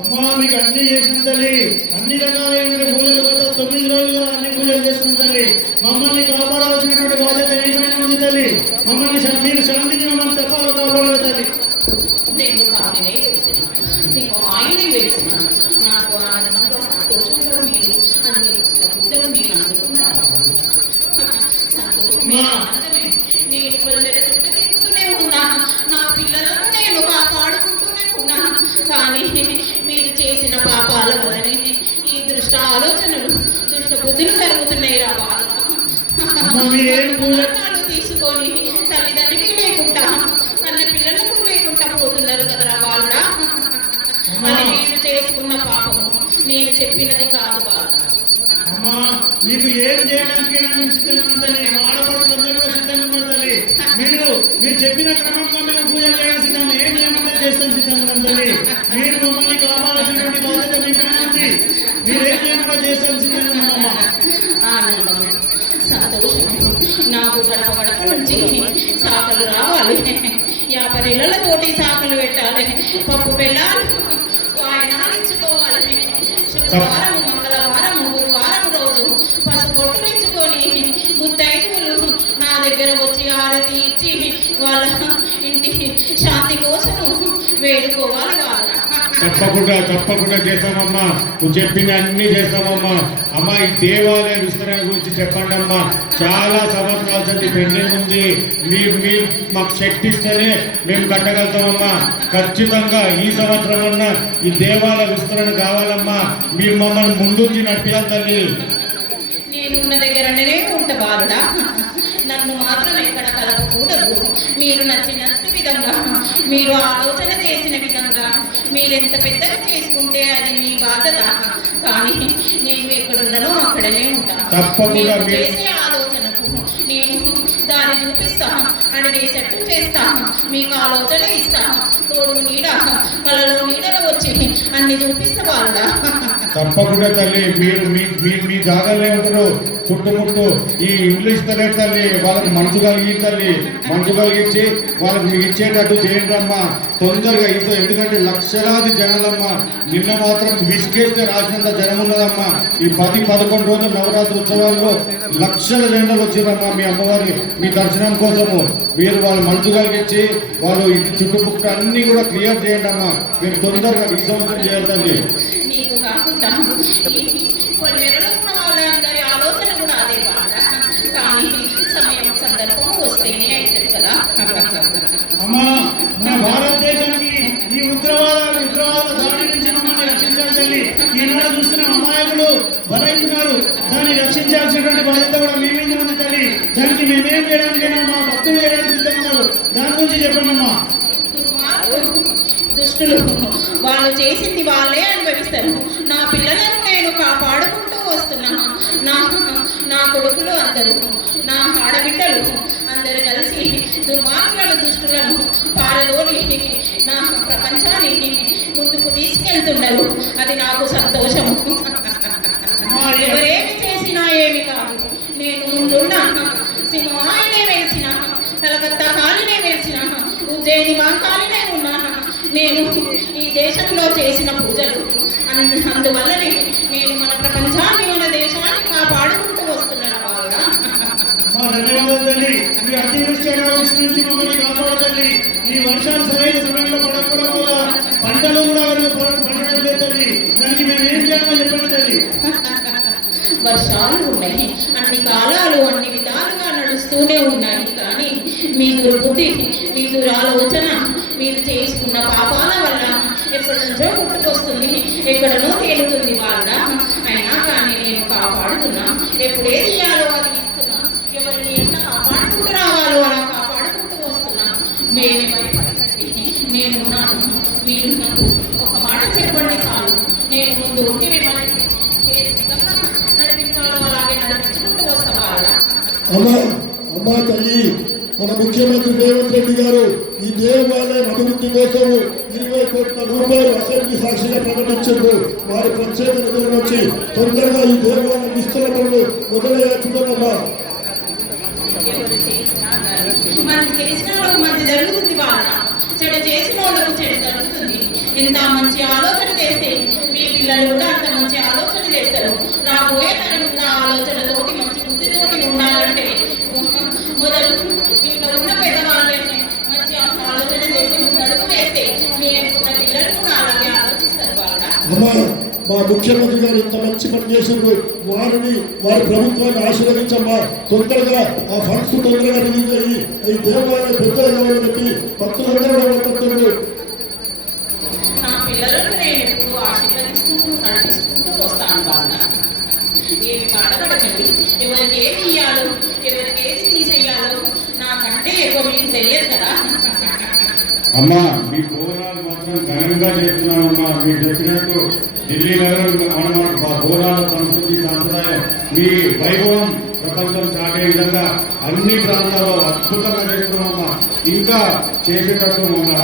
అమ్మా మీకు అన్ని చేసిన తల్లి, అన్ని రకాలైన పూజలు గత 9 రోజులుగా అన్ని పూజలు చేసిన తల్లి. మమ్మల్ని కాపాడాల్సినటువంటి బాధ్యత ఏమైనా ఉంది తల్లి. మమ్మల్ని మీరు శాంతించి మమ్మల్ని తప్ప కాపాడాలి తల్లి. నాకు ఆనందంగా సంతోషంగా మీరు అన్ని పూజలు మీరు అందుకున్నారు. సంతోషమే ఆనందమే. నేను పిల్లల చుట్టూ తిరుగుతూనే ఉన్నా, నా పిల్లలను నేను కాపాడుకుంటూనే ఉన్నా. కానీ మీరు చేసిన పాపాల వలనే ఈ దుష్ట ఆలోచనలు, దుష్ట బుద్ధులు జరుగుతున్నాయి రా బాగా. తీసుకొని తల్లిదండ్రికి లేకుండా అన్న పిల్లలకు లేకుండా పోతున్నారు కదరా వాళ్ళ. అది మీరు చేసుకున్న పాపము, నేను చెప్పినది కాదు బాగా. మీకు ఏం చేయడానికి ఆడపడుతులందరూ కూడా సిద్ధంగా ఉండాలి. మీరు చెప్పిన క్రమంగా మేము పూజ చేయడం సిద్ధం, ఏం చేయమంటే చేస్తాం సిద్ధంగా ఉండాలి. మీరు మమ్మల్ని కాపాడాల్సినటువంటి బాధ్యత మీ పైన ఉంది. మీరు ఏం చేయమంటే చేస్తాం సిద్ధంగా ఉన్నామమ్మా. ఆనందం, సంతోషం. నాకు గడప గడప నుంచి సాకలు రావాలి, 50 ఇళ్ళతోటి సాకలు పెట్టాలి, పప్పు బెల్లాలు వాయినాలు ఇచ్చుకోవాలి. శుక్రవారం, మంగళవారం, గురువారం రోజు పసుపొట్టు ఇచ్చుకొని ముత్తైదువులు నా దగ్గర వచ్చి ఆరతి ఇచ్చి వాళ్ళ ఇంటి శాంతి కోసము వేడుకోవాలి వాళ్ళ. తప్పకుండా చేస్తామమ్మా. నువ్వు చెప్పిన అన్ని చేస్తామమ్మా. అమ్మ, ఈ దేవాలయ విస్తరణ గురించి చెప్పండి అమ్మా. చాలా సంవత్సరాల పెండింగ్ ఉంది. మీరు మాకు శక్తి ఇస్తేనే మేము కట్టగలుగుతామమ్మా. ఖచ్చితంగా ఈ సంవత్సరం అన్నా ఈ దేవాలయ విస్తరణ కావాలమ్మా. మీరు మమ్మల్ని ముందుంచి నడిపించాలి తల్లి. నేనున్న దగ్గరనే ఉంట బాలుడా, నన్ను మాత్రం ఎక్కడ కలపకూడదు. మీరు నచ్చినంత విధంగా, మీరు ఆలోచన చేసిన విధంగా మీరెంత పెద్దగా చేసుకుంటే అది మీ బాధ్యత. కానీ నేను ఎక్కడున్నానో అక్కడనే ఉంటాను. మీరు చేసే ఆలోచనకు నేను దాన్ని చూపిస్తాను, అడిగేసట్టు చేస్తాను, మీకు ఆలోచన ఇస్తాను. తోడు నీడ, కళలో నీడలో వచ్చి అన్ని చూపిస్తా వాళ్ళ. తప్పకుండా తల్లి. మీరు మీ జాగాలనే ఉంటారు. చుట్టుముట్టు ఈ ఇల్లు ఇస్తలే తల్లి, వాళ్ళకి మనసు కలిగి తల్లి, మనసు కలిగించి వాళ్ళకి మీకు ఇచ్చేటట్టు చేయండి అమ్మా తొందరగా. ఎందుకంటే లక్షలాది జనాలమ్మా. నిన్న మాత్రం విసిగేస్తే రాసినంత జనం ఉన్నదమ్మా. ఈ 10-11 రోజుల నవరాత్రి ఉత్సవాల్లో లక్షల జనాలు వచ్చిరమ్మా మీ అమ్మవారి మీ దర్శనం కోసము. మీరు వాళ్ళు మనసు కలిగించి వాళ్ళు ఇంటి చుట్టుముట్టు అన్ని కూడా క్లియర్ చేయండి అమ్మా. మీరు తొందరగా ఈ సంవత్సరం చేయాలి. నీకు కాకుండా వాళ్ళందరి ఆలోచన కూడా అదే బాధ. కానీ సమయం సందర్భం వస్తేనే అవుతుంది కదా. అమ్మా, మన భారతదేశానికి ఈ ఉగ్రవాద దాడి నుంచి మమ్మల్ని రక్షించాలి తల్లి. ఈనాడు చూస్తున్న అమాయకులు బలైతున్నారు. దాన్ని రక్షించాల్సినటువంటి బాధ్యత కూడా మేమేం ఉంది తల్లి. దానికి మేమేం చేయడానికైనా మా భక్తులు చేయడానికి సిద్ధమన్నారు. దాని గురించి చెప్పండి అమ్మా. దుష్టులు వాళ్ళు చేసింది వాళ్ళే అనుభవిస్తారు. నా పిల్లలను నేను కాపాడుకుంటూ వస్తున్నాను. నా కొడుకులు అందరూ, నా ఆడబిడ్డలు అందరూ కలిసి దుర్మార్గులను, దుష్టులను పారదోలి నా ప్రపంచాన్ని ముందుకు తీసుకెళ్తున్నారు. అది నాకు సంతోషం. ఎవరేమి చేసినా ఏమి కాదు. నేను ముందున్నా సింహాయినే వేసిన, కలకత్తా కాలినే వేసిన, ఉజ్జయిని కాలినే ఉన్నా. నేను ఈ దేశంలో చేసిన పూజలు అందువల్లనే నేను మన ప్రపంచాన్ని, మన దేశాన్ని కాపాడుకుంటూ వస్తున్నాను వాళ్ళ. ధన్యవాదాలు. మీ అతివృష్టి నుంచి మమ్మల్ని కాపాడతండి. ఈ వర్షాలు సరైన సమయంలో పడకపోవడం వల్ల పంటలు కూడా పండడం లేదండి. దానికి మేము ఏం చేయాలో చెప్పండి తల్లి. వర్షాలు ఉన్నాయి, అన్ని కాలాలు, అన్ని వస్తూనే ఉన్నాయి. కానీ మీ దుర్బుద్ధి, మీ దురాలోచన, మీరు చేసుకున్న పాపాల వల్ల ఎక్కడి నుంచో పుట్టుకొస్తుంది, ఎక్కడనో తేలుతుంది వాళ్ళ. అయినా కానీ నేను కాపాడుతున్నా, ఎప్పుడే తీయాలో అది ఇస్తున్నా, ఎవరిని ఎట్లా కాపాడుకుంటూ రావాలో అలా కాపాడుకుంటూ వస్తున్నా. మేమే భయపడకండి, నేనున్నాను. మీరు నాకు ఒక మాట చెప్పండి చాలు, నేను ముందు ఉండి మిమ్మల్ని ఏ విధంగా నడిపించాలో అలాగే నడిపించుకుంటూ వస్తా వాళ్ళ. అమ్మా తల్లి, మన ముఖ్యమంత్రి రేవంత్ రెడ్డి గారు ఈ దేవాలయం అభివృద్ధి కోసం 20 కోట్ల రూపాయలు అసెంబ్లీ సాక్షిగా ప్రకటించారు. వారి ప్రత్యేక నిధుల నుంచి తొందరగా ఈ దేవాలయం విస్తరణ పనులు మొదలయ్యా చూడమ్మా. ఎవరు చేసినా కానీ మంచి చేసిన వాళ్ళకు మంచి జరుగుతుంది వాళ్ళ, చెడు చేసిన వాళ్ళకు చెడు జరుగుతుంది. ఎంత మంచి ఆలోచన చేస్తే మీ పిల్లలు కూడా అంత మంచి ఆలోచన చేస్తారు. రాబోయే తరం ఉన్న ఆలోచనతోటి మంచి బుద్ధితోటి ఉండాలంటే మొదలు ఇంట్లో ఉన్న పెద్దవాళ్ళని మంచి ఆలోచన చేసి ముందడుగు వేస్తే మీ అనుకున్న పిల్లలు కూడా అలాగే ఆలోచిస్తారు వాళ్ళ. అమ్మా, మా ముఖ్యమంత్రి గారు ఇంత మంచి పని చేసిండ్రు, వారి ప్రభుత్వాన్ని ఆశీర్వదించమ్మా. తొందరగా ఆ ఫండ్స్ తొందరగా రిలీజ్ అయ్యి ఈ దేవాలయ పెద్దలు కావాలని చెప్పి భక్తులందరూ నా పిల్లలను నేను ఎప్పుడు ఆశీర్వదిస్తూ నడిపిస్తూ వస్తాను వాళ్ళ. ఏమి బాధపడకండి, ఎవరికి ఏమి ఇయ్యాలో ఎవరికి ఏది తీసేయాలో నాకంటే ఎక్కువ మీకు తెలియదు కదా. అమ్మా మీ బోనాలు మాత్రం ఘనంగా చేస్తున్నామమ్మా. మీరు చెప్పినట్టు ఢిల్లీ నగరం మన బోనాల సంస్కృతి సాంప్రదాయం మీ వైభవం ప్రపంచం చాటే విధంగా అన్ని ప్రాంతాల్లో అద్భుతంగా చేస్తున్నామమ్మా. ఇంకా చేసేటట్టు మమ్మల్ని